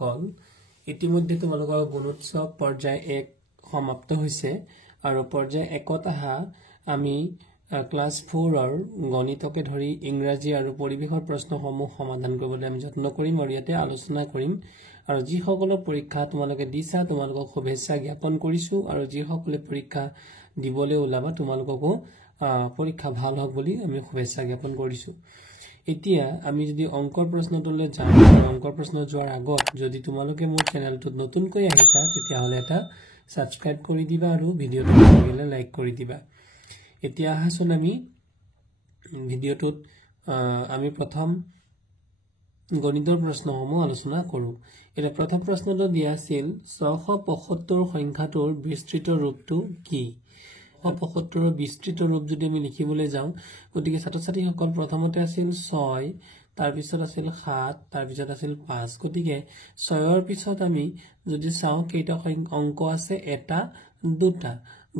কল ইতিমধ্যে তোমালোকৰ গুণোৎসৱ পৰ্যায় 1 সমাপ্ত হৈছে আৰু পৰ্যায় 1ত আহা আমি ক্লাস 4ৰ গণিতকে ধৰি ইংৰাজী আৰু পৰিবেশৰ প্ৰশ্নসমূহ সমাধান কৰিবলৈ আমি যত্ন কৰিম আৰু ইয়াতে আলোচনা কৰিম আৰু যি সকলৰ পৰীক্ষা তোমালোকে দিছা তোমালোকক শুভেচ্ছা জ্ঞাপন কৰিছো আৰু যি সকলে পৰীক্ষা দিবলৈ ওলাবা তোমালোককো পৰীক্ষা ভাল হওক বুলি আমি শুভেচ্ছা জ্ঞাপন কৰিছো এতিয়া আমি যদি অংকৰ প্ৰশ্নটোলৈ যাওঁ অংকৰ প্ৰশ্ন যোৱাৰ আগত যদি তোমালোকে মোৰ চেনেলটোত নতুনকৈ আহিছা তেতিয়া হলে এটা সাবস্ক্ৰাইব কৰি দিবা আৰু ভিডিঅটো ভাল লাগিলে লাইক কৰি দিবা এতিয়া আহাচোন আমি ভিডিঅটোত আমি প্ৰথম গণিতৰ প্ৰশ্নসমূহ আলোচনা কৰো এটা প্ৰথম প্ৰশ্নটো দিয়া আছিল 675 সংখ্যাটোৰ বিস্তৃত ৰূপটো কি 675 ৰ বিস্তৃত ৰূপ যদি আমি লিখিবলৈ যাওঁ গতিকে ছাত্ৰ-ছাত্ৰীসকল প্ৰথমতে আছিল 6 তাৰ পিছত আছিল 7 তাৰ পিছত আছিল 5 গতিকে 6 ৰ পিছত আমি যদি চাওঁ কেইটা অংক আছে এটা দুটা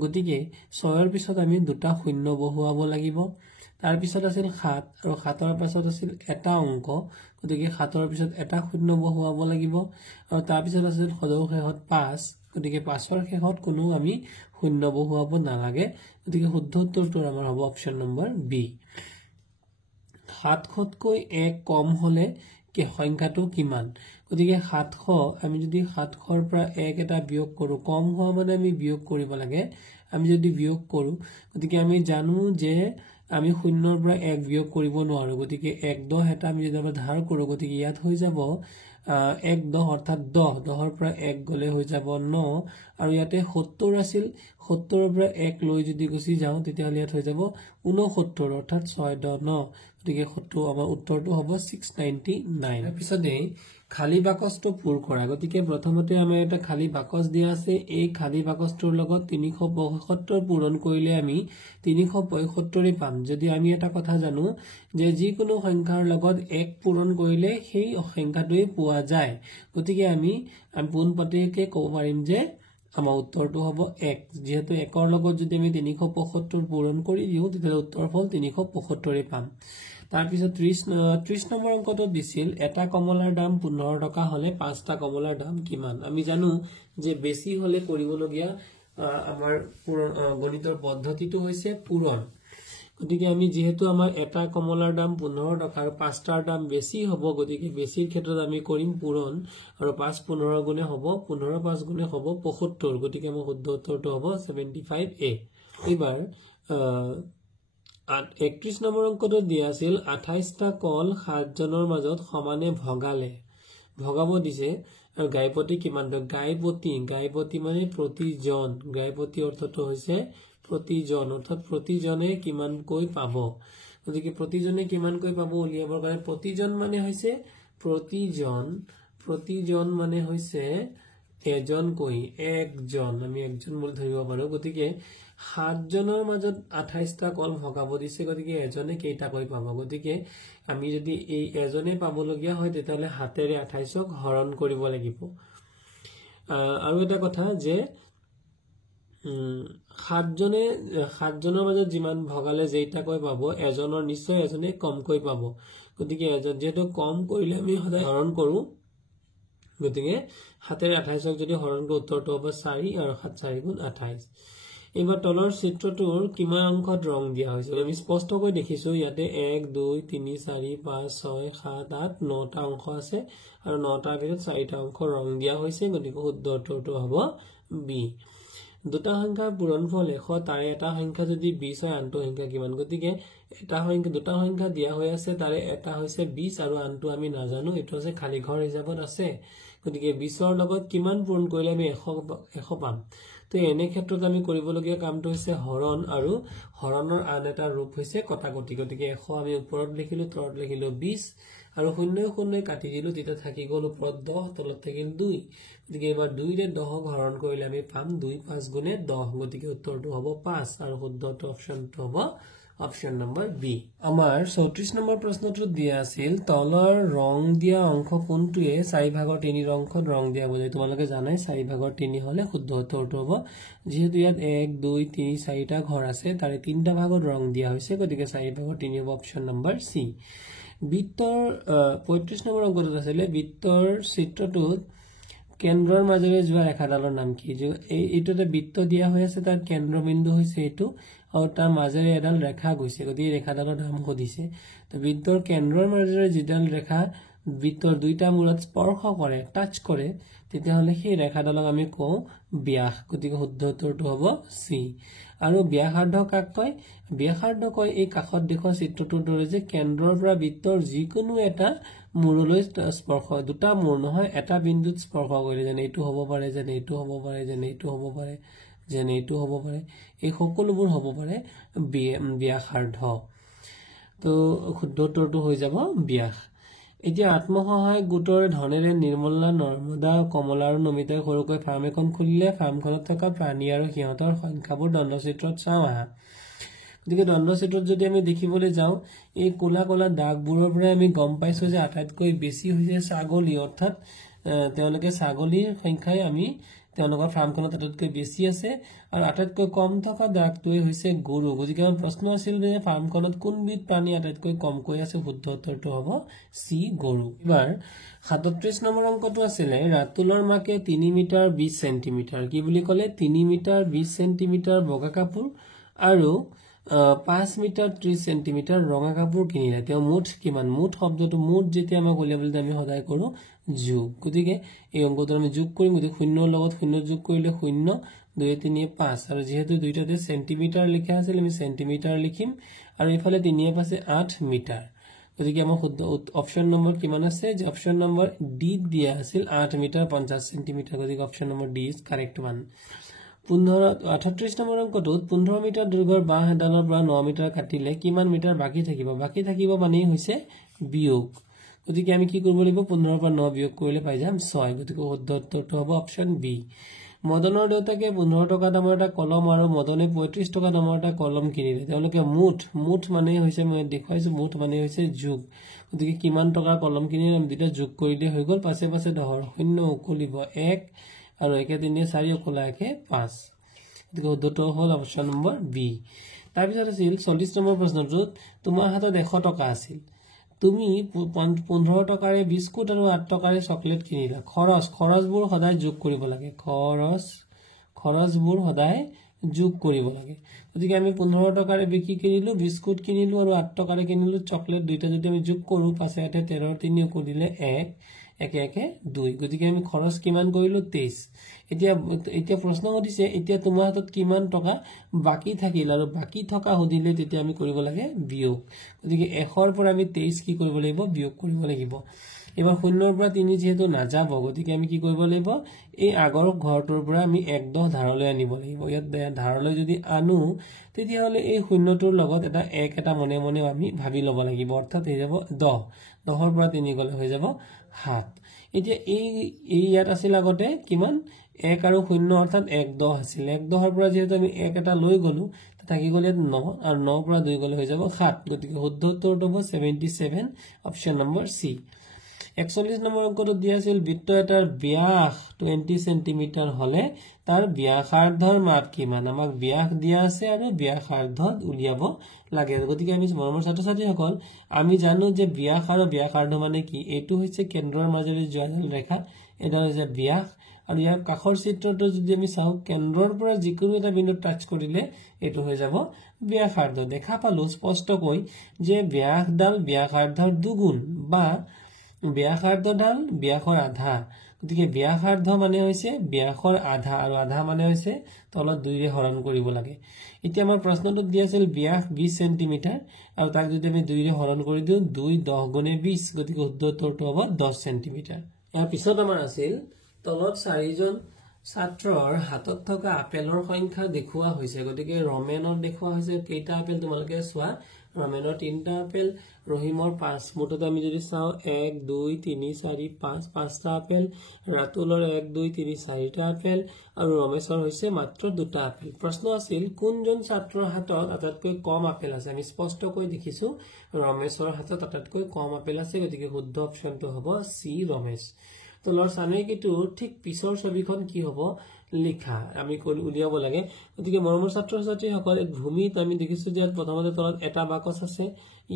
গতিকে 6 ৰ পিছত আমি দুটা শূন্য বহুৱাব লাগিব তাৰ পিছত আছিল 7 আৰু 7 ৰ পিছত আছিল এটা অংক গতিকে 7 ৰ পিছত এটা শূন্য বহুৱাব লাগিব আৰু তাৰ পিছত আছিল সদৌ শেষত 5 গতিকে 5 ৰ শেষত কোনো আমি শূন্য বহুৱাব নালাগে গতিকে শুদ্ধ উত্তৰটো আমাৰ হ'ব অপচন নম্বৰ বি 700তকৈ 1 কম হলে কি সংখ্যাটো কিমান গতিকে 700 আমি যদি 700 ৰ পৰা 1 এটা বিয়োগ কৰো কম হোৱা মানে আমি বিয়োগ কৰিব লাগে আমি যদি বিয়োগ কৰো গতিকে আমি জানো যে আমি শূন্যৰ পৰা 1 বিয়োগ কৰিব নোৱাৰো গতিকে 1/10 এটা আমি যদি ধাৰ কৰো গতিকে ইয়াত হৈ যাব 1/10 অৰ্থাৎ 10 ৰ পৰা 1 গলে হৈ যাব 9 আৰু ইয়াতে 70 আছিল 70 ৰ পৰা 1 লৈ যদি গুছি যাও তেতিয়া হলে ইয়াত হৈ যাব 69 অৰ্থাৎ 6/9 গতিকে 70 আমাৰ উত্তৰটো হ'ব 699 পিছতে খালি বাকসটো পূৰ কৰা গতিকে প্ৰথমতে আমাৰ এটা খালি বাকস দিয়া আছে এই খালি বাকসটোৰ লগত 375 পূৰণ কৰিলে আমি 375 পাম যদি আমি এটা কথা জানো যে যিকোনো সংখ্যাৰ লগত 1 পূৰণ কৰিলে সেই সংখ্যাটোই পোৱা যায় গতিকে আমি পোনপটীয়াকৈ ক'ব পাৰিম যে আমাৰ উত্তৰটো হ'ব 1 যেহেতু 1 ৰ লগত যদি আমি 375 পূৰণ কৰি দিও তেতিয়া উত্তৰফল 375 পাম তাৰ পিছত 30 নম্বৰ অংকটো দিছিল এটা কমলাৰ দাম 15 টকা হলে 5টা কমলাৰ দাম কিমান আমি জানো যে বেছি হলে কৰিবলগীয়া আমাৰ গণিতৰ পদ্ধতিটো হৈছে পূৰণ গতিকে আমি যেহেতু আমাৰ এটা কমলাৰ দাম 15 টকা আৰু 5টাৰ দাম বেছি হ'ব গতিকে বেছিৰ ক্ষেত্ৰত আমি কৰিম পূৰণ আৰু 5 15 গুণে হ'ব 15 5 গুণে হ'ব 75 গতিকে আমাৰ শুদ্ধ উত্তৰটো হ'ব 75a এবাৰ 31 নম্বৰ অংকটো দিয়া আছিল 28টা কল 7 জনৰ মাজত সমানে ভগাব দিছে আৰু গাইপতি কিমান গাইপতি মানে প্ৰতিজন গাইপতি অৰ্থটো হৈছে প্ৰতিজন অৰ্থাৎ প্ৰতিজনে কিমানকৈ পাব গতিকে প্ৰতিজনে কিমানকৈ পাব উলিয়াবৰ কাৰণে প্ৰতিজন মানে হৈছে প্ৰতিজন মানে হৈছে এজনকৈ একজন আমি একজন বুলি ধৰিব পাৰো গতিকে 7 জনৰ মাজত 28টা কল ভগাব দিছে গতিকে এজনে কেইটাকৈ পাব গতিকে আমি যদি এই এজনে পাবলগীয়া হয় তেতিয়াহলে হাতেৰে 28ক হৰণ কৰিব লাগিব আৰু এটা কথা যে 7 জনৰ মাজত যিমান ভগালে যেইটাকৈ পাব এজনৰ নিশ্চয় এজনে কমকৈ পাব গতিকে এজন যেটো কম কৰিলে আমি সদায় হৰণ কৰো গতিকে হাতেৰে 28ক যদি হৰণ কৰো উত্তৰটো হ'ব 4 আৰু 7 4 গুণ 28 এবাৰ তলৰ চিত্ৰটোৰ কিমান অংশত ৰং দিয়া হৈছে আমি স্পষ্টকৈ দেখিছো ইয়াতে 1 2 3 4 5 6 7 8 9টা অংশ আছে আৰু 9টাৰ ভিতৰত 4টা অংশ ৰং দিয়া হৈছে গতিকে শুদ্ধ উত্তৰটো হ'ব বি দুটা সংখ্যাৰ পূৰণফল 100 তাৰে এটা সংখ্যা যদি 20 হয় আনটো সংখ্যা কিমান গতিকে দুটা সংখ্যা দিয়া হৈ আছে তাৰে এটা হৈছে 20 আৰু আনটো আমি নাজানো এটো আছে খালি ঘৰ হিচাপত আছে গতিকে 20ৰ লগত কিমান পূৰণ কৰিলে আমি 100 পাম তো এনে ক্ষেত্ৰত আমি কৰিবলগীয়া কামটো হৈছে হৰণ আৰু হৰণৰ আন এটা ৰূপ হৈছে কটাকটি গতিকে 100 আমি ওপৰত লিখিলো তলত লিখিলো 20 আৰু 0 কাটি দিলো তেতিয়া থাকি গল ওপৰত 10 তলত থাকিল 2 গতিকে এবাৰ 2 ৰে 10ক হৰণ কৰিলে আমি পাম 2 5 গুণে 10 গতিকে উত্তৰটো হ'ব 5 আৰু শুদ্ধ অপচনটো হ'ব অপচন নম্বৰ বি আমাৰ 34 নম্বৰ প্ৰশ্নটো দিয়া আছিল তলৰ ৰং দিয়া অংশ কোনটোৱে 4/3 অংশত ৰং দিয়া বুজায় তোমালোকে জানাই 4/3 হলে শুদ্ধ উত্তৰটো হ'ব যেহেতু ইয়াত 1 2 3 4টা ঘৰ আছে তাৰে 3টা ভাগত ৰং দিয়া হৈছে গতিকে 4/3 হ'ব অপচন নম্বৰ সি বৃত্তৰ 35 নম্বৰ অংকটোত আছিলে বৃত্তৰ চিত্ৰটোত কেন্দ্ৰৰ মাজেৰে যোৱা ৰেখাডালৰ নাম কি এইটো এটা বৃত্ত দিয়া হৈ আছে তাৰ কেন্দ্ৰবিন্দু হৈছে এইটো আৰু তাৰ মাজেৰে এডাল ৰেখা গৈছে গতিকে ৰেখাডালৰ নাম সুধিছে তো বৃত্তৰ কেন্দ্ৰৰ মাজেৰে যিডাল ৰেখা বৃত্তৰ দুইটা মূৰত স্পৰ্শ কৰে টাচ কৰে তেতিয়াহলে সেই ৰেখাডালক আমি কওঁ ব্যাস গতিকে শুদ্ধ উত্তৰটো হ'ব সি আৰু ব্যাসাৰ্ধ কাক কয় ব্যাসাৰ্ধ কয় এই কাষত দেখুওৱা চিত্ৰটোৰ দৰে যে কেন্দ্ৰৰ পৰা বৃত্তৰ যিকোনো এটা মূৰলৈ স্পৰ্শ দুটা মূৰ নহয় এটা বিন্দুত স্পৰ্শ কৰিলে যেনে এইটো হ'ব পাৰে যেনে এইটো হ'ব পাৰে যেনে এইটো হ'ব পাৰে যেনে এইটো হ'ব পাৰে এই সকলোবোৰ হ'ব পাৰে ব্যাসাৰ্ধ তো শুদ্ধ উত্তৰটো হৈ যাব ব্যাস এতিয়া আত্মসহায়ক গোটৰ ধনেৰে নিৰ্মলা নৰ্মদা কমলা আৰু নমিতাই সৰুকৈ ফাৰ্ম এখন খুলিলে ফাৰ্মখনত থকা প্ৰাণী আৰু সিহঁতৰ সংখ্যাবোৰ দণ্ডচিত্ৰত চাওঁ আহা গতিকে দণ্ডচিত্ৰত যদি আমি দেখিবলৈ যাওঁ এই কোলা কোলা দাগবোৰৰ পৰা আমি গম পাইছো যে আটাইতকৈ বেছি হৈছে ছাগলী অৰ্থাৎ তেওঁলোকে ছাগলীৰ সংখ্যাই আমি তেওঁলোকৰ ফাৰ্মখনত আটাইতকৈ বেছি আছে আৰু আটাইতকৈ কম থকা দাগটোৱে হৈছে গৰু গতিকে আমাৰ প্ৰশ্ন আছিল যে ফাৰ্মখনত কোনবিধ প্ৰাণী আটাইতকৈ কমকৈ আছে শুদ্ধ উত্তৰটো হ'ব সি গৰু এবাৰ 37 নম্বৰ অংকটো আছিলে ৰাতুলৰ মাকে 3 মিটাৰ 20 সেন্টিমিটাৰ কি বুলি ক'লে 3 মিটাৰ 20 সেন্টিমিটাৰ বগা কাপোৰ আৰু 5 মিটাৰ 30 সেন্টিমিটাৰ ৰঙা কাপোৰ কিনিলে তেওঁ মুঠ কিমান মুঠ শব্দটো মুঠ যেতিয়া আমাক উলিয়াবলৈ আমি সদায় কৰো যোগ গতিকে এই অংকটো আমি যোগ কৰিম গতিকে শূন্যৰ লগত শূন্য যোগ কৰিলে 0 2 3 5 আৰু যেহেতু দুইটাতে সেন্টিমিটাৰ লিখা আছিল আমি সেন্টিমিটাৰ লিখিম আৰু ইফালে 3 5 8 মিটাৰ গতিকে আমাৰ শুদ্ধ অপচন নম্বৰ কিমান আছে যে অপচন নম্বৰ ডি দিয়া আছিল 8 মিটাৰ 50 সেন্টিমিটাৰ গতিকে option number D is correct one 38 number অংকটোত 15 মিটাৰ দৈৰ্ঘ্যৰ বাঁহ এডালৰ পৰা 9 মিটাৰ কাটিলে কিমান মিটাৰ বাকি থাকিব মানে হৈছে বিয়োগ গতিকে আমি কি কৰিব লাগিব 15 পৰা 9 বিয়োগ কৰিলে পাই যাম 6 গতিকে শুদ্ধ উত্তৰটো হ'ব অপচন বি মদনৰ দেউতাকে 15 টকা দামৰ এটা কলম আৰু মদনে 35 টকা দামৰ এটা কলম কিনিলে তেওঁলোকে মুঠ মানে হৈছে মই দেখাইছো মুঠ মানে হৈছে যোগ গতিকে কিমান টকাৰ কলম কিনিলে আমি দুটা যোগ কৰিলে হৈ গল পাছে পাছে দহৰ 0 উকলিব 1 আৰু 1 3 4 উকলা 1 5 গতিকে শুদ্ধটো হ'ল অপচন নম্বৰ বি তাৰপিছত আছিল 40 নম্বৰ প্ৰশ্নটোত তোমাৰ হাতত 100 টকা আছিল তুমি 15 টকাৰে বিস্কুট আৰু 8 টকাৰে চকলেট কিনিলা খৰচবোৰ সদায় যোগ কৰিব লাগে খৰচবোৰ সদায় যোগ কৰিব লাগে গতিকে আমি 15 টকাৰে বিকি কিনিলো বিস্কুট কিনিলো আৰু 8 টকাৰে কিনিলো চকলেট দুইটা যদি আমি যোগ কৰো পাছে 13 3 কৰিলে 1 1 1 2 গতিকে আমি খৰচ কিমান কৰিলো 23 এতিয়া প্ৰশ্ন সুধিছে এতিয়া তোমাৰ হাতত কিমান টকা বাকি থাকিল আৰু বাকি থকা সুধিলে তেতিয়া আমি কৰিব লাগে বিয়োগ গতিকে 1 ৰ পৰা আমি 23 কি কৰিব লাগিব বিয়োগ কৰিব লাগিব এবাৰ 0 ৰ পৰা 3 যেহেতু নাযাব গতিকে আমি কি কৰিব লাগিব এই আগৰ ঘৰটোৰ পৰা আমি 1 ধাৰলৈ আনিব লাগিব ইয়াত ধাৰলৈ যদি আনো তেতিয়াহলে এই 0টোৰ লগত এটা 1 এটা মনে মনে আমি ভাবি ল'ব লাগিব অৰ্থাৎ হৈ যাব 10 ৰ পৰা 3 গলে হৈ যাব 7 এতিয়া এই ইয়াত আছিল আগতে কিমান 1 আৰু 0 অৰ্থাৎ 1 10 আছিল 1 10 ৰ পৰা যেহেতু আমি 1 এটা লৈ গলো থাকি গলে 9 আৰু 9 ৰ পৰা 2 গলে হৈ যাব 7 গতিকে শুদ্ধ উত্তৰটো হ'ব 77 অপচন নম্বৰ সি 41 নম্বৰ অংকটো দিয়া আছিল বৃত্ত এটাৰ ব্যাস 20 সেন্টিমিটাৰ হলে তাৰ ব্যাসাৰ্ধৰ মান কিমান আমাক ব্যাস দিয়া আছে আৰু ব্যাসাৰ্ধত উলিয়াব লাগে গতিকে আমি মৰমৰ ছাত্ৰ-ছাত্ৰীসকল আমি জানো যে ব্যাস আৰু ব্যাসাৰ্ধ মানে কি এটো হৈছে কেন্দ্ৰৰ মাজেৰে যোৱা ৰেখা এটা হৈছে ব্যাস আৰু ইয়াৰ কাষৰ চিত্ৰটো যদি আমি চাও কেন্দ্ৰৰ পৰা যিকোনো এটা বিন্দু টাচ কৰিলে এটো হৈ যাব ব্যাসাৰ্ধ দেখা পালো স্পষ্টকৈ যে ব্যাসডাল ব্যাসাৰ্ধৰ দুগুণ বা ব্যাসাৰ্ধডাল ব্যাসৰ আধা গতিকে ব্যাসাৰ্ধ মানে হৈছে ব্যাসৰ আধা আৰু আধা মানে হৈছে তলত 2 ৰে হৰণ কৰিব লাগে এতিয়া আমাৰ প্ৰশ্নটো দিয়া আছিল ব্যাস 20 সেন্টিমিটাৰ আৰু তাক যদি আমি 2 ৰে হৰণ কৰি দিও 2 10 গুণে 20 গতিকে শুদ্ধ উত্তৰটো হ'ব 10 সেন্টিমিটাৰ ইয়াৰ পিছত আমাৰ আছিল তলত 4জন ছাত্ৰৰ হাতত থকা আপেলৰ সংখ্যা দেখুওৱা হৈছে গতিকে ৰমেনৰ দেখুওৱা হৈছে কেইটা আপেল তোমালোকে চোৱা ৰমেনৰ 3টা আপেল ৰহিমৰ 5 মুঠতে আমি যদি চাও 1 2 3 4 5 5টা আপেল ৰাতুলৰ 1 2 3 4টা আপেল আৰু ৰমেশৰ হৈছে মাত্ৰ 2টা আপেল প্ৰশ্ন আছিল কোনজন ছাত্ৰৰ হাতত আটাইতকৈ কম আপেল আছে আমি স্পষ্টকৈ দেখিছো ৰমেশৰ হাতত আটাইতকৈ কম আপেল আছে গতিকে শুদ্ধ অপচনটো হ'ব সি ৰমেশ তলৰ চানেকিটোৰ ঠিক পিছৰ ছবিখন কি হ'ব লিখা আমি উলিয়াব লাগে গতিকে মৰমৰ ছাত্ৰ ছাত্ৰীসকল এই ভূমিত আমি দেখিছো যে প্ৰথমতে তলত এটা বাকচ আছে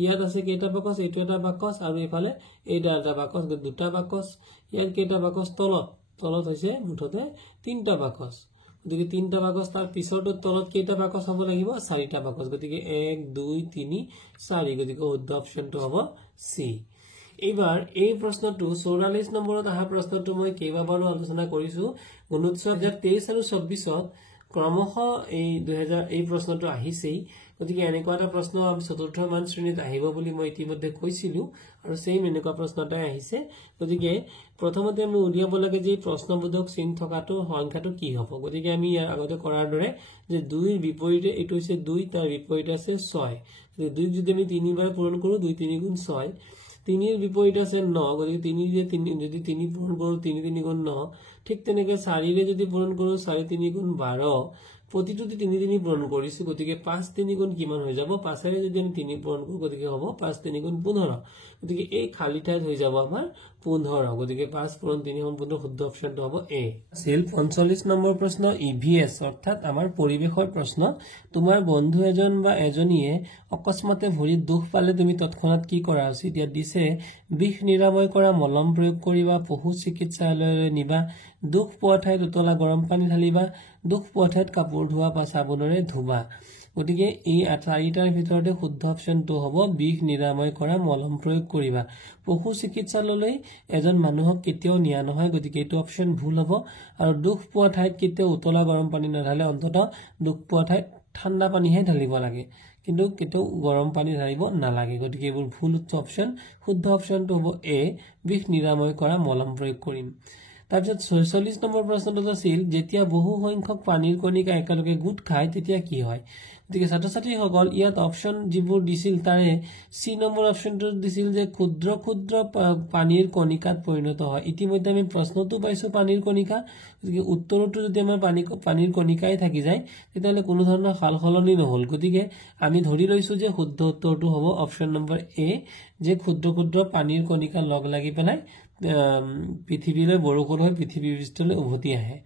ইয়াত আছে কেইটা বাকচ এইটো এটা বাকচ আৰু ইফালে এইটা এটা বাকচ দুটা বাকচ ইয়াত কেইটা বাকচ তলত হৈছে মুঠতে তিনটা বাকচ গতিকে তিনটা বাকচ তাৰ পিছৰটো তলত কেইটা বাকচ হ'ব লাগিব চাৰিটা বাকচ গতিকে 1 2 3 4 গতিকে শুদ্ধ অপচনটো হ'ব সি এইবাৰ এই প্ৰশ্নটো 44 নম্বৰত অহা প্ৰশ্নটো মই কেইবাবাৰো আলোচনা কৰিছো গুণোৎসৱ 2023 আৰু 24ত ক্ৰমশ এই 2000 এই প্ৰশ্নটো আহিছেই গতিকে এনেকুৱা এটা প্ৰশ্ন আমি চতুৰ্থ মান শ্ৰেণীত আহিব বুলি মই ইতিমধ্যে কৈছিলো আৰু সেম এনেকুৱা প্ৰশ্ন এটা আহিছে গতিকে প্ৰথমতে আমি উলিয়াব লাগে যে প্ৰশ্নবোধক চিন থকাটো সংখ্যাটো কি হ'ব গতিকে আমি ইয়াৰ আগতে কৰাৰ দৰে যে 2 ৰ বিপৰীতে এটো হৈছে 2 তাৰ বিপৰীতে আছে 6 গতিকে 2 যদি আমি 3 বাৰ পূৰণ কৰো 2 3 গুণ 6 3 ৰ বিপৰীতে আছে 9 গতিকে 3 ৰে 3 যদি 3 পূৰণ কৰো 3 3 গুণ 9 ঠিক তেনেকৈ 4 ৰে যদি পূৰণ কৰো 4 3 গুণ 12 প্ৰতিটোতে 3 3 পূৰণ কৰিছো গতিকে 5 3 গুণ কিমান হৈ যাব 5 ৰে যদি আমি 3 পূৰণ কৰো গতিকে হ'ব 5 3 গুণ 15 গতিকে এই খালি ঠাইত হৈ যাব আমাৰ 15 গতিকে 5 পূৰণ 3 গুণ 15 শুদ্ধ অপচনটো হ'ব এ আছিল 45 নম্বৰ প্ৰশ্ন ইভিএস অৰ্থাৎ আমাৰ পৰিবেশৰ প্ৰশ্ন তোমাৰ বন্ধু এজন বা এজনীয়ে অকস্মাতে ভৰিত দুখ পালে তুমি তৎক্ষণাত কি কৰা উচিত ইয়াত দিছে বিষ নিৰাময় কৰা মলম প্ৰয়োগ কৰিবা পশু চিকিৎসালয়লৈ নিবা দুখ পোৱা ঠাইত উতলা গৰম পানী ঢালিবা দুখ পোৱা ঠাইত কাপোৰ ধোৱা বা চাবোনেৰে ধুবা গতিকে এই চাৰিটাৰ ভিতৰতে শুদ্ধ অপচনটো হ'ব বিষ নিৰাময় কৰা মলম প্ৰয়োগ কৰিবা পশু চিকিৎসালয়লৈ এজন মানুহক কেতিয়াও নিয়া নহয় গতিকে এইটো অপচন ভুল হ'ব আৰু দুখ পোৱা ঠাইত কেতিয়াও উতলা গৰম পানী নঢালে অন্ততঃ দুখ পোৱা ঠাইত ঠাণ্ডা পানীহে ঢালিব লাগে কিন্তু কেতিয়াও গৰম পানী ঢালিব নালাগে গতিকে এইবোৰ ভুল অপচন শুদ্ধ অপচনটো হ'ব এ বিষ নিৰাময় কৰা মলম প্ৰয়োগ কৰিম তাৰপিছত 46 নম্বৰ প্ৰশ্নটো আছিল যেতিয়া বহু সংখ্যক পানীৰ কণিকা একেলগে গোট খায় তেতিয়া কি হয় গতিকে ছাত্ৰ ছাত্ৰীসকল ইয়াত অপচন যিবোৰ দিছিল তাৰে সি নম্বৰ অপচনটো দিছিল যে ক্ষুদ্ৰ ক্ষুদ্ৰ পানীৰ কণিকাত পৰিণত হয় ইতিমধ্যে আমি প্ৰশ্নটো পাইছো পানীৰ কণিকা গতিকে উত্তৰটো যদি আমাৰ পানীৰ কণিকাই থাকি যায় তেতিয়াহ'লে কোনো ধৰণৰ সালসলনি নহল গতিকে আমি ধৰি লৈছো যে শুদ্ধ উত্তৰটো হ'ব অপচন নম্বৰ এ যে ক্ষুদ্ৰ ক্ষুদ্ৰ পানীৰ কণিকা লগ লাগি পেলাই পৃথিৱীলৈ বৰষুণ হৈ পৃথিৱী পৃষ্ঠলৈ উভতি আহে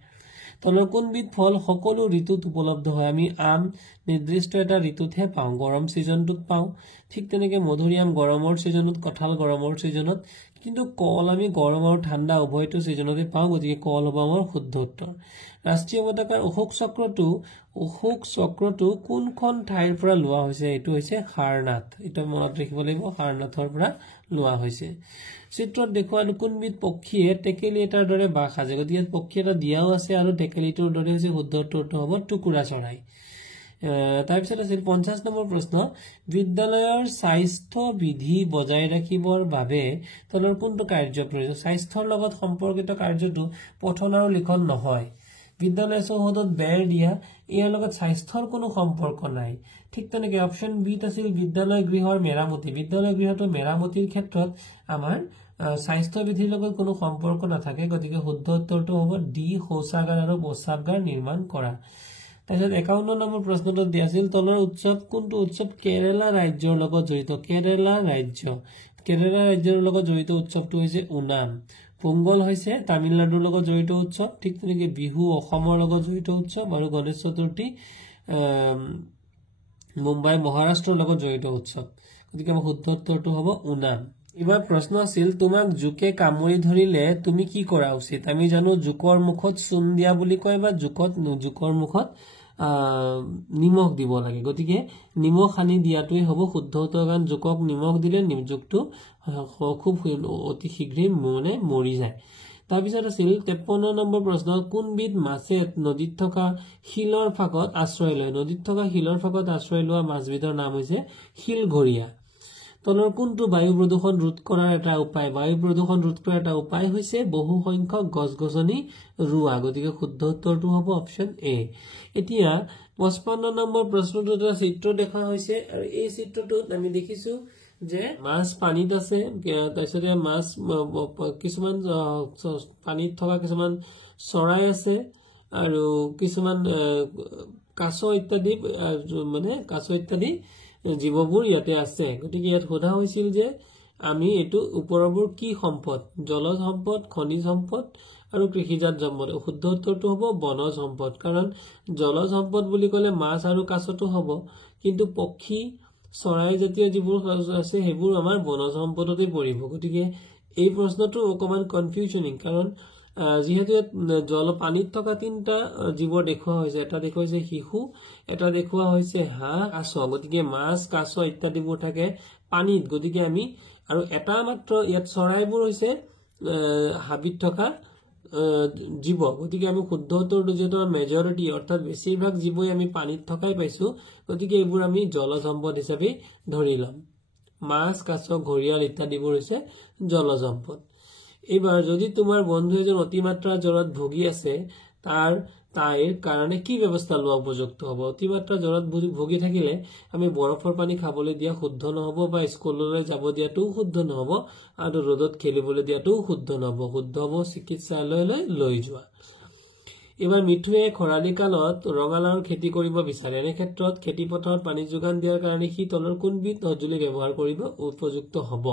তলৰ কোনবিধ ফল সকলো ঋতুত উপলব্ধ হয় আমি আম নিৰ্দিষ্ট এটা ঋতুতহে পাওঁ গৰম ছিজনটোত পাওঁ ঠিক তেনেকৈ মধুৰিআম গৰমৰ ছিজনত কঁঠাল গৰমৰ ছিজনত কিন্তু কল আমি গৰম আৰু ঠাণ্ডা উভয়টো ছিজনতে পাওঁ গতিকে কল হ'ব আমাৰ শুদ্ধ উত্তৰ ৰাষ্ট্ৰীয় পতাকাৰ অশোক চক্ৰটো কোনখন ঠাইৰ পৰা লোৱা হৈছে এইটো হৈছে সাৰনাথ এটা মনত ৰাখিব লাগিব সাৰনাথৰ পৰা লোৱা হৈছে চিত্ৰত দেখুৱানো কোনবিধ পক্ষীয়ে টেকেলি এটাৰ দৰে বাস সাজে গতিকে ইয়াত পক্ষী এটা দিয়াও আছে আৰু টেকেলিটোৰ দৰে হৈছে শুদ্ধ উত্তৰটো হ'ব টুকুৰা চৰাই তাৰপিছত আছিল 50 নম্বৰ প্ৰশ্ন বিদ্যালয়ৰ স্বাস্থ্য বিধি বজাই ৰাখিবৰ বাবে তলৰ কোনটো কাৰ্য প্ৰয়োজন স্বাস্থ্যৰ লগত সম্পৰ্কিত কাৰ্যটো পঠন আৰু লিখন নহয় বিদ্যালয় চৌহদত বেৰ দিয়া ইয়াৰ লগত স্বাস্থ্যৰ কোনো সম্পৰ্ক নাই ঠিক তেনেকৈ অপচন বিত আছিল বিদ্যালয় গৃহৰ মেৰামতি বিদ্যালয় গৃহটো মেৰামতিৰ ক্ষেত্ৰত আমাৰ স্বাস্থ্য বিধিৰ লগত কোনো সম্পৰ্ক নাথাকে গতিকে শুদ্ধ উত্তৰটো হ'ব ডি শৌচাগাৰ আৰু প্ৰস্ৰাৱগাৰ নিৰ্মাণ কৰা তাৰপিছত 51 নম্বৰ প্ৰশ্নটো দিয়া আছিল তলৰ উৎসৱ কোনটো উৎসৱ কেৰালা ৰাজ্যৰ লগত জড়িত কেৰালা ৰাজ্যৰ লগত জড়িত উৎসৱটো হৈছে ওনাম পোংগল হৈছে তামিলনাডুৰ লগত জড়িত উৎসৱ ঠিক তেনেকৈ বিহু অসমৰ লগত জড়িত উৎসৱ আৰু গণেশ চতুৰ্থী মুম্বাই মহাৰাষ্ট্ৰৰ লগত জড়িত উৎসৱ গতিকে আমাৰ শুদ্ধ উত্তৰটো হ'ব ওনাম এবাৰ প্ৰশ্ন আছিল তোমাক জোকে কামুৰি ধৰিলে তুমি কি কৰা উচিত আমি জানো জোকৰ মুখত চূণ দিয়া বুলি কয় বা জোকৰ মুখত নিমখ দিব লাগে গতিকে নিমখ সানি দিয়াটোৱে হ'ব শুদ্ধ উত্তৰ কাৰণ জোকক নিমখ দিলে জোকটো খুব অতি শীঘ্ৰেই মানে মৰি যায় তাৰপিছত আছিল 53 নম্বৰ প্ৰশ্ন কোনবিধ মাছে নদীত থকা শিলৰ ফাঁকত আশ্ৰয় লয় নদীত থকা শিলৰ ফাঁকত আশ্ৰয় লোৱা মাছবিধৰ নাম হৈছে শিলঘৰীয়া তলৰ কোনটো বায়ু প্ৰদূষণ ৰোধ কৰাৰ এটা উপায় বায়ু প্ৰদূষণ ৰোধ কৰাৰ এটা উপায় হৈছে বহু সংখ্যক গছ-গছনি ৰোৱা গতিকে শুদ্ধ উত্তৰটো হ'ব অপচন এ এতিয়া 55 নম্বৰ প্ৰশ্নটোত এটা চিত্ৰ দেখা হৈছে আৰু এই চিত্ৰটোত আমি দেখিছো যে মাছ পানীত আছে তাৰপিছতে মাছ কিছুমান পানীত থকা কিছুমান চৰাই আছে আৰু কিছুমান কাছ ইত্যাদি জীৱবোৰ ইয়াতে আছে গতিকে ইয়াত সোধা হৈছিল যে আমি এটো উপৰবোৰ কি সম্পদ জলজ সম্পদ খনিজ সম্পদ আৰু কৃষিজাত সম্পদ শুদ্ধ উত্তৰটো হ'ব বনজ সম্পদ কাৰণ জলজ সম্পদ বুলি ক'লে মাছ আৰু কাছটো হ'ব কিন্তু পক্ষী চৰাই জাতীয় যিবোৰ আছে হেবোৰ আমাৰ বনজ সম্পদতে পৰিব গতিকে এই প্ৰশ্নটো অকমান কনফিউজনিং কাৰণ যেহেতু জল পানীত থকা তিনটা জীৱ দেখুৱা হৈছে এটা দেখুৱা হৈছে শিশু এটা দেখুৱা হৈছে হাঁহ কাছ গতিকে মাছ কাছ ইত্যাদিবোৰ থাকে পানীত গতিকে আমি আৰু এটা মাত্ৰ ইয়াত চৰাইবোৰ হৈছে হাবিত থকা জীৱ গতিকে আমি শুদ্ধ উত্তৰটো যেটো মেজৰিটি অৰ্থাৎ বেছিভাগ জীৱই আমি পানীত থকাই পাইছো গতিকে এইবোৰ আমি জলজ সম্পদ হিচাপে ধৰি লম মাছ কাছ ঘৰিয়াল ইত্যাদিবোৰ হৈছে জলজ সম্পদ এবাৰ যদি তোমাৰ বন্ধু এজন অতিমাত্ৰা জ্বৰত ভুগি আছে তাইৰ কাৰণে কি ব্যৱস্থা লোৱা উপযুক্ত হ'ব অতিমাত্ৰা জ্বৰত ভুগি থাকিলে আমি বৰফৰ পানী খাবলৈ দিয়া শুদ্ধ নহব বা স্কুললৈ যাব দিয়াটো শুদ্ধ নহব আৰু ৰ'দত খেলিবলৈ দিয়াটো শুদ্ধ নহব শুদ্ধ হ'ব চিকিৎসালয়লৈ লৈ যোৱা এবাৰ মিঠুৱে খৰালি কালত ৰঙালাওৰ খেতি কৰিব বিচাৰে এনে ক্ষেত্ৰত খেতি পথাৰত পানী যোগান দিয়াৰ কাৰণে সি তলৰ কোনবিধ সঁজুলি ব্যৱহাৰ কৰিব উপযুক্ত হ'ব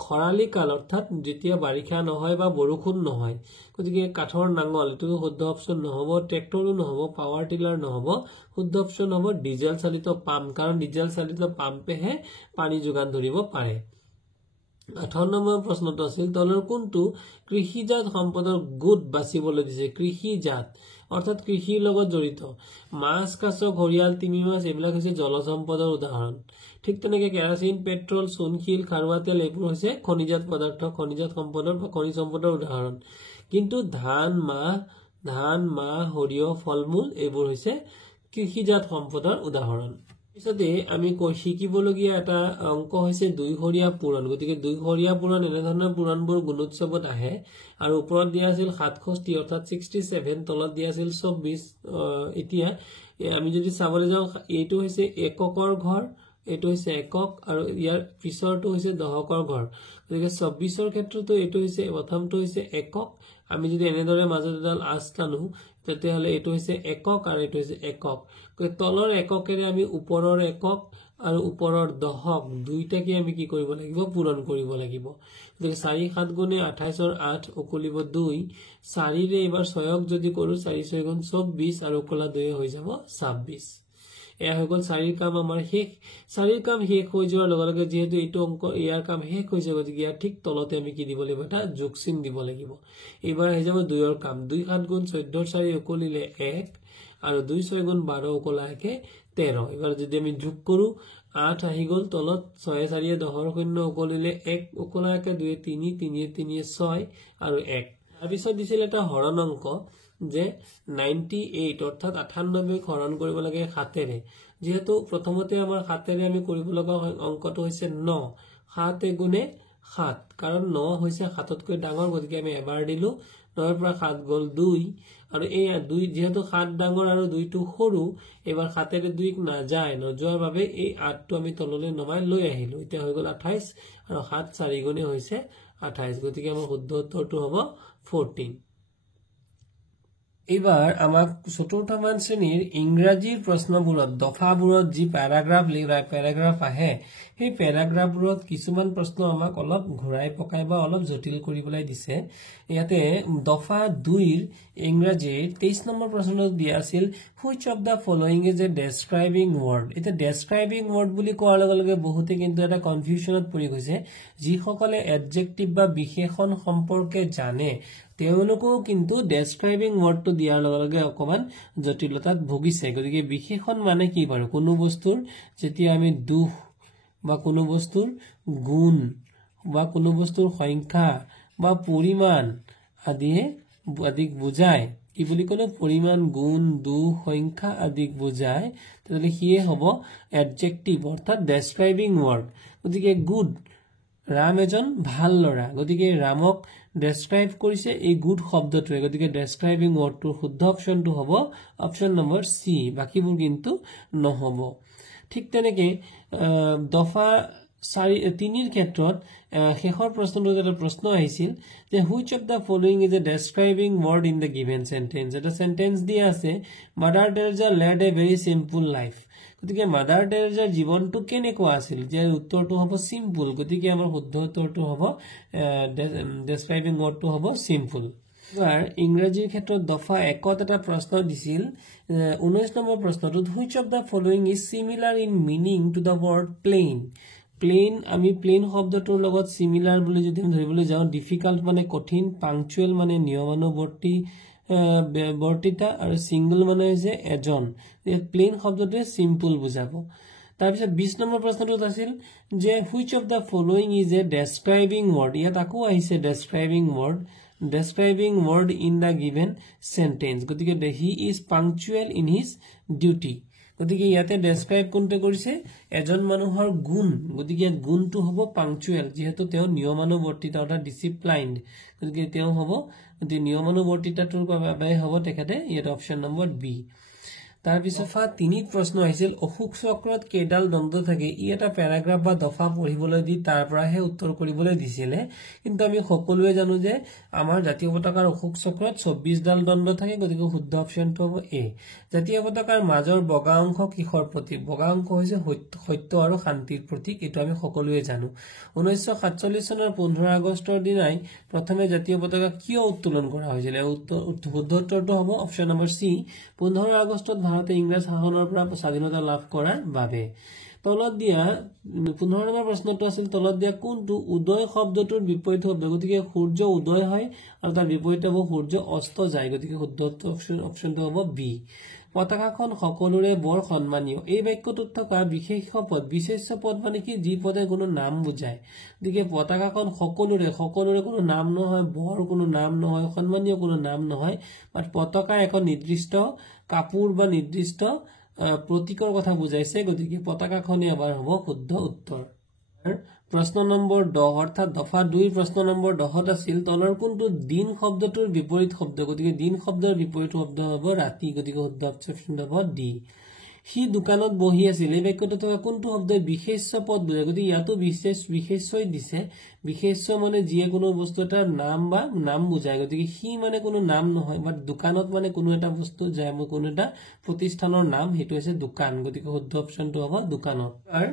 খৰালি কাল অৰ্থাৎ যেতিয়া বাৰিষা নহয় বা বৰষুণ নহয় গতিকে কাঠৰ নাঙল এটো শুদ্ধ অপচন নহব ট্ৰেক্টৰো নহব পাৱাৰ টিলাৰ নহব শুদ্ধ অপচন হ'ব ডিজেল চালিত পাম্প কাৰণ ডিজেল চালিত পাম্পেহে পানী যোগান ধৰিব পাৰে 18 নম্বৰ প্ৰশ্নটো আছিল তলৰ কোনটো কৃষিজাত সম্পদৰ গোট বাছিবলৈ দিছে কৃষিজাত অৰ্থাৎ কৃষিৰ লগত জড়িত মাছ কাছ ঘৰিয়াল তিমি মাছ এইবিলাক হৈছে জলজ সম্পদৰ উদাহৰণ ঠিক তেনেকৈ কেৰাচিন পেট্ৰল চুনশিল খাৰুৱা তেল এইবোৰ হৈছে খনিজাত পদাৰ্থ খনিজাত সম্পদৰ বা খনিজ সম্পদৰ উদাহৰণ কিন্তু ধান মাহ সৰিয়হ ফলমূল এইবোৰ হৈছে কৃষিজাত সম্পদৰ উদাহৰণ পিছতে আমি শিকিবলগীয়া এটা অংক হৈছে দুইহৰীয়া পূৰণ গতিকে দুইহৰীয়া পূৰণ এনে ধৰণৰ পূৰণবোৰ গুণোৎসৱত আহে আৰু ওপৰত দিয়া আছিল 67 অৰ্থাৎ 67 তলত দিয়া আছিল 24 এতিয়া আমি যদি চাবলৈ যাওঁ এইটো হৈছে এককৰ ঘৰ এইটো হৈছে একক আৰু ইয়াৰ পিছৰটো হৈছে দহকৰ ঘৰ গতিকে 24ৰ ক্ষেত্ৰতো এইটো হৈছে প্ৰথমটো হৈছে একক আমি যদি এনেদৰে মাজত এডাল আঁচ টানো তেতিয়াহলে এইটো হৈছে একক আৰু এইটো হৈছে একক তলৰ এককেৰে আমি ওপৰৰ একক আৰু ওপৰৰ দহক দুইটাকে আমি কি কৰিব লাগিব পূৰণ কৰিব লাগিব গতিকে 4 7 গুণে 28ৰ 8 উকলিব 2 4 ৰে এবাৰ 6ক যদি কৰো 4 6 গুণ 24 আৰু উকলা 2 হৈ যাব 26 এয়া হৈ গল 4ৰ কাম আমাৰ শেষ 4ৰ কাম শেষ হৈ যোৱাৰ লগে লগে যেহেতু এইটো অংক ইয়াৰ কাম শেষ হৈছে গতিকে ইয়াৰ ঠিক তলতে আমি কি দিব লাগিব এটা যোগ চিন দিব লাগিব এবাৰ হৈ যাব 2ৰ কাম 2 7 গুণ 14ৰ 4 উকলিলে 1 আৰু 2 6 গুণ 12 উকলা একে 13 এবাৰ যদি আমি যোগ কৰো 8 আহি গল তলত 6 4 10ৰ শূন্য উকলিলে 1 উকলা একে 2 3 3 3 6 আৰু 1 তাৰ পিছত দিছিল এটা হৰণ অংক যে 98 অৰ্থাৎ 98 হৰণ কৰিব লাগে 7 ৰে যেহেতু প্ৰথমতে আমাৰ 7 ৰে আমি কৰিব লগা অংকটো হৈছে 9 7 গুণে 7 কাৰণ 9 হৈছে 7তকৈ ডাঙৰ গতিকে আমি এবাৰ দিলো 9ৰ পৰা 7 গল 2 আৰু এই 2 যেহেতু 7 ডাঙৰ আৰু 2 টো সৰু এবাৰ 7 ৰে 2ক নাযায় নযোৱাৰ বাবে এই 8 টো আমি তললৈ নমাই লৈ আহিলো এতিয়া হৈ গল 28 আৰু 7 4 গুণে হৈছে 28 গতিকে আমাৰ শুদ্ধ উত্তৰটো হ'ব 14 এবাৰ আমাক চতুৰ্থমান শ্ৰেণীৰ ইংৰাজীৰ প্ৰশ্নবোৰত দফাবোৰত যি প্যাৰাগ্ৰাফ আহে সেই প্যাৰাগ্ৰাফবোৰত কিছুমান প্ৰশ্ন আমাক অলপ ঘূৰাই পকাই বা অলপ জটিল কৰিবলৈ দিছে ইয়াতে দফা 2ৰ ইংৰাজীৰ 23 নম্বৰ প্ৰশ্নত দিয়া আছিল which of the following is a describing word এটা describing word বুলি কোৱাৰ লগে লগে বহুতে কিন্তু এটা কনফিউজনত পৰি গৈছে যিসকলে এডজেক্টিভ বা বিশেষণ সম্পৰ্কে জানে তেওঁলোকও কিন্তু ডেসক্ৰাইবিং ওয়াৰ্ডটো দিয়াৰ লগে লগে অকমান জটিলতাত ভুগিছে গতিকে বিশেষণ মানে কি বাৰু কোনো বস্তুৰ যেতিয়া আমি দুখ বা কোনো বস্তুৰ গুণ বা কোনো বস্তুৰ সংখ্যা বা পৰিমাণ আদিক বুজায় কি বুলি ক'লে পৰিমাণ গুণ দুখ সংখ্যা আদিক বুজায় তেতিয়াহ'লে হিয়ে হ'ব এডজেক্টিভ অৰ্থাৎ ডেসক্ৰাইবিং ওয়াৰ্ড গতিকে গুড ৰাম এজন ভাল লৰা গতিকে ৰামক ডেসক্ৰাইব কৰিছে এই গুড শব্দটোৱে গতিকে ডেসক্ৰাইবিং ওয়াৰ্ডটোৰ শুদ্ধ অপচনটো হ'ব অপচন নম্বৰ সি বাকিবোৰ কিন্তু নহব ঠিক তেনেকৈ দফা 3ৰ ক্ষেত্ৰত শেষৰ প্ৰশ্নটোত এটা প্ৰশ্ন আহিছিল যে which of the following is a describing word in the given sentence এটা সেন্টেন্স দিয়া আছে mother Teresa led a very simple life গতিকে মাদাৰ টেৰেজাৰ জীৱনটো কেনেকুৱা আছিল যে উত্তৰটো হ'ব সিম্পল গতিকে আমাৰ শুদ্ধ উত্তৰটো হ'ব ডেসক্ৰাইবিং ওয়াৰ্ডটো হ'ব সিম্পল এবাৰ ইংৰাজীৰ ক্ষেত্ৰত দফা 1ত এটা প্ৰশ্ন দিছিল 19 নম্বৰ প্ৰশ্নটোত which of the following is similar in meaning to the word plane plane আমি প্লেন শব্দটোৰ লগত সিমিলাৰ বুলি যদি ধৰিবলৈ যাওঁ ডিফিকাল্ট মানে কঠিন পাংচুৱেল মানে নিয়মানুবৰ্তী বৰ্তিতা আৰু সিঙ্গল মানে হৈছে এজন প্লেন শব্দটোৱে সিম্পল বুজাব তাৰপিছত 20 নম্বৰ প্ৰশ্নটোত আছিল যে which of the following is a describing word ইয়াত আকৌ আহিছে describing word in the given sentence গতিকে he is punctual in his duty গতিকে ইয়াতে ডেসক্ৰাইব কোনটো কৰিছে এজন মানুহৰ গুণ গতিকে গুণটো হ'ব পাংচুৱেল যেহেতু তেওঁ নিয়মানুবৰ্তিতা অৰ্থাৎ ডিসিপ্লাইনড গতিকে তেওঁ হ'ব গতিকে নিয়মানুবৰ্তিতাটোৰ বাবে হ'ব তেখেতে ইয়াত অপশন নম্বৰ বি তাৰপিছত 3 প্ৰশ্ন আহিছিল অশোক চক্ৰত কেডাল দণ্ড থাকে ই এটা প্যাৰাগ্ৰাফ বা দফা পঢ়িবলৈ দি তাৰ পৰাহে উত্তৰ কৰিবলৈ দিছিলে কিন্তু আমি সকলোৱে জানো যে আমাৰ জাতীয় পতাকাৰ অশোক চক্ৰত 24 ডাল দণ্ড থাকে গতিকে শুদ্ধ অপশনটো হ'ব এ জাতীয় পতাকাৰ মাজৰ বগা অংশ কিহৰ প্ৰতীক বগা অংশ হৈছে সত্য আৰু শান্তিৰ প্ৰতীক এটো আমি সকলোৱে জানো 1947 চনৰ 15 আগষ্টৰ দিনাই প্ৰথমে জাতীয় পতাকা কিয় উত্তোলন কৰা হৈছিল শুদ্ধ উত্তৰটো হ'ব অপশন নম্বৰ সি 15 আগষ্টত ভাৰতে ইংৰাজ শাসনৰ পৰা স্বাধীনতা লাভ কৰাৰ বাবে তলত দিয়া 15 নম্বৰ প্ৰশ্নটো আছিল তলত দিয়া কোনটো উদয় শব্দটোৰ বিপৰীত শব্দ গতিকে সূৰ্য উদয় হয় আৰু তাৰ বিপৰীত হ'ব সূৰ্য অস্ত যায় গতিকে শুদ্ধ অপশনটো হ'ব বি পতাকাখন সকলোৰে বৰ সন্মানীয় এই বাক্যটোত থকা বিশেষ্য পদ মানে কি যি পদে কোনো নাম বুজায় গতিকে পতাকাখন সকলোৰে কোনো নাম নহয় বৰ কোনো নাম নহয় সন্মানীয় কোনো নাম নহয় বাট পতাকা এখন নিৰ্দিষ্ট কাপোৰ বা নিৰ্দিষ্ট প্ৰতীকৰ কথা বুজাইছে গতিকে পতাকাখনে এবাৰ হ'ব শুদ্ধ উত্তৰ প্ৰশ্ন নম্বৰ 10 অৰ্থাৎ দফা 2 প্ৰশ্ন নম্বৰ 10 আছিল তলৰ কোনটো দিন শব্দটোৰ বিপৰীত শব্দ গতিকে দিন শব্দৰ বিপৰীত শব্দ হ'ব ৰাতি গতিকে শুদ্ধ অপশন হ'ব ডি হি দোকানত বহি আছিল এই বাক্যটোত থকা কোনটো শব্দই বিশেষ্য পদ বুজায় গতিকে ইয়াতো বিশেষ্যই দিছে বিশেষ্য মানে যিয়ে কোনো বস্তু এটা নাম বা নাম বুজায় গতিকে হি মানে কোনো নাম নহয় বাট দোকানত মানে কোনো এটা বস্তু যায় কোনো এটা প্ৰতিষ্ঠানৰ নাম হেতু হৈছে দোকান গতিকে শুদ্ধ অপশনটো হ'ব দোকানত আৰু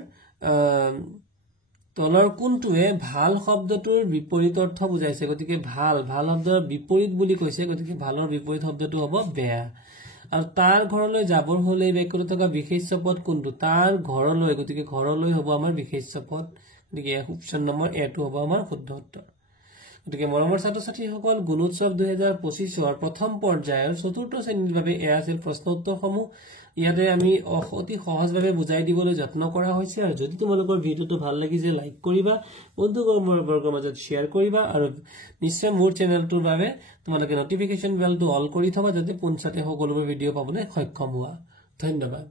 তলৰ কোনটোৱে ভাল শব্দটোৰ বিপৰীত অৰ্থ বুজাইছে গতিকে ভাল শব্দৰ বিপৰীত বুলি কৈছে গতিকে ভালৰ বিপৰীত শব্দটো হ'ব বেয়া আৰু তাৰ ঘৰলৈ যাবৰ হলে এই বাক্যটোত থকা বিশেষ্য পদ কোনটো তাৰ ঘৰলৈ গতিকে ঘৰলৈ হ'ব আমাৰ বিশেষ্য পদ গতিকে অপশন নম্বৰ এ টো হ'ব আমাৰ শুদ্ধ উত্তৰ গতিকে মৰমৰ ছাত্ৰ-ছাত্ৰীসকল গুণোৎসৱ 2025 প্ৰথম পৰ্যায়ৰ চতুৰ্থ শ্ৰেণীৰ বাবে এয়া আছিল প্ৰশ্ন উত্তৰসমূহ ইয়াতে আমি অতি সহজভাৱে বুজাই দিবলৈ যত্ন কৰা হৈছে আৰু যদি তোমালোকৰ ভিডিওটো ভাল লাগিছে লাইক কৰিবা বন্ধুবৰ্গৰ মাজত শ্বেয়াৰ কৰিবা আৰু নিশ্চয় মোৰ চেনেলটোৰ বাবে তোমালোকে নটিফিকেশন বেলটো অল কৰি থবা যাতে পোনছাতে সকলোবোৰ ভিডিও পাবলৈ সক্ষম হোৱা ধন্যবাদ